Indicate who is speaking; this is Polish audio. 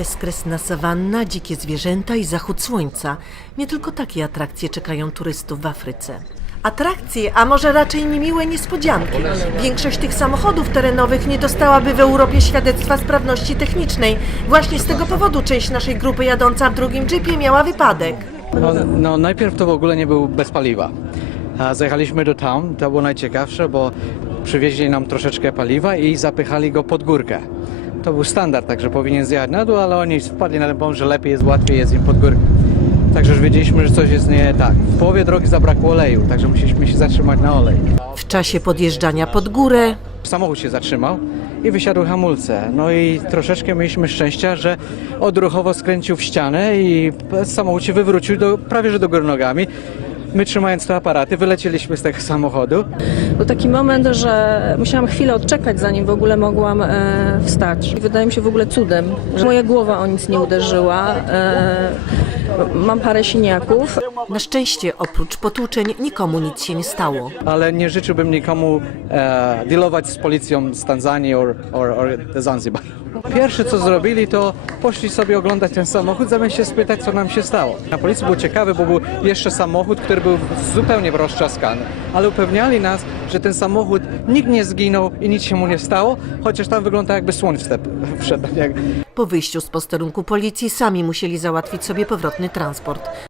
Speaker 1: Bezkresna sawanna, dzikie zwierzęta i zachód słońca. Nie tylko takie atrakcje czekają turystów w Afryce. Atrakcje, a może raczej niemiłe niespodzianki. Większość tych samochodów terenowych nie dostałaby w Europie świadectwa sprawności technicznej. Właśnie z tego powodu część naszej grupy jadąca w drugim jeepie miała wypadek.
Speaker 2: No, no najpierw to w ogóle nie był bez paliwa. Zajechaliśmy do town, to było najciekawsze, bo przywieźli nam troszeczkę paliwa i zapychali go pod górkę. To był standard, także powinien zjechać na dół, ale oni wpadli na ten pomysł, że lepiej jest, łatwiej jest im pod górkę. Także już wiedzieliśmy, że coś jest nie tak. W połowie drogi zabrakło oleju, także musieliśmy się zatrzymać na olej.
Speaker 1: W czasie podjeżdżania pod górę
Speaker 2: Samochód się zatrzymał i wysiadły hamulce. No i troszeczkę mieliśmy szczęścia, że odruchowo skręcił w ścianę i samochód się wywrócił do, prawie że do góry nogami. My trzymając te aparaty wylecieliśmy z tego samochodu.
Speaker 3: Był taki moment, że musiałam chwilę odczekać, zanim w ogóle mogłam e, wstać. I wydaje mi się w ogóle cudem, że moja głowa o nic nie uderzyła. E, mam parę siniaków.
Speaker 1: na szczęście oprócz potłuczeń nikomu nic się nie stało.
Speaker 2: Ale nie życzyłbym nikomu e, dealować z policją z Tanzanii or, or, or Zanzibar. Pierwsze co zrobili to poszli sobie oglądać ten samochód zamiast się spytać co nam się stało. Na policji było ciekawe, bo był jeszcze samochód, który był zupełnie rozczaskany, ale upewniali nas, że ten samochód nikt nie zginął i nic się mu nie stało, chociaż tam wygląda jakby słoń wszedł.
Speaker 1: Po wyjściu z posterunku policji sami musieli załatwić sobie powrotny transport.